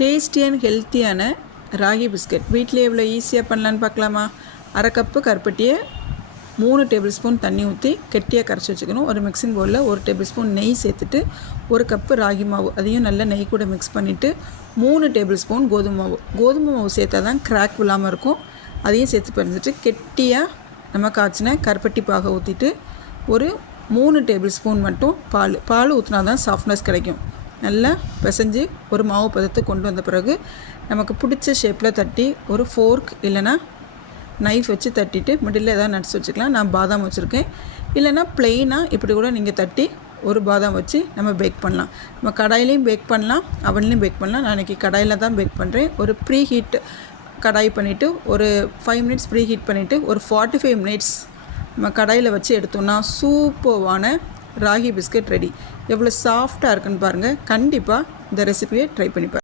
Tasty and ஹெல்த்தியான ragi biscuit வீட்டிலே எவ்வளோ ஈஸியாக பண்ணலான்னு பார்க்கலாமா? அரை கப்பு கருப்பட்டியை 3 டேபிள் ஸ்பூன் தண்ணி ஊற்றி கெட்டியாக கரைச்சி வச்சுக்கணும். ஒரு மிக்சிங் பவுலில் 1 டேபிள் ஸ்பூன் நெய் சேர்த்துட்டு 1 கப்பு ராகி மாவு அதையும் நல்லா நெய் கூட மிக்ஸ் பண்ணிவிட்டு 3 டேபிள் ஸ்பூன் கோதுமை மாவு சேர்த்தா தான் கிராக் விழாமல் இருக்கும். அதையும் சேர்த்து பிரிஞ்சிட்டு கெட்டியாக நம்ம காய்ச்சின கருப்பட்டி பாகை ஊற்றிட்டு ஒரு 3 டேபிள் ஸ்பூன் மட்டும் பால் ஊற்றினா தான் சாஃப்ட்னஸ் கிடைக்கும். நல்லா பிசைஞ்சு ஒரு மாவு பதத்தை கொண்டு வந்த பிறகு நமக்கு பிடிச்ச ஷேப்பில் தட்டி ஒரு ஃபோர்க் இல்லைனா நைஃப் வச்சு தட்டிட்டு மிடில் ஏதாவது நட்ஸ் வச்சுக்கலாம். நான் பாதாம் வச்சுருக்கேன். இல்லைனா ப்ளெயினாக இப்படி கூட நீங்கள் தட்டி ஒரு பாதாம் வச்சு நம்ம பேக் பண்ணலாம். நம்ம கடாயிலையும் பேக் பண்ணலாம், அவன்லேயும் பேக் பண்ணலாம். நான் இன்றைக்கி கடாயில் தான் பேக் பண்ணுறேன். ஒரு ப்ரீ ஹீட் கடாய் பண்ணிவிட்டு ஒரு 5 மினிட்ஸ் ப்ரீ ஹீட் பண்ணிவிட்டு ஒரு 45 மினிட்ஸ் நம்ம கடாயில் வச்சு எடுத்தோம்னா சூப்பர்வான ராகி பிஸ்கட் ரெடி. எவ்வளோ சாஃப்டாக இருக்குன்னு பாருங்கள். கண்டிப்பாக இந்த ரெசிபியை ட்ரை பண்ணி பாருங்கள்.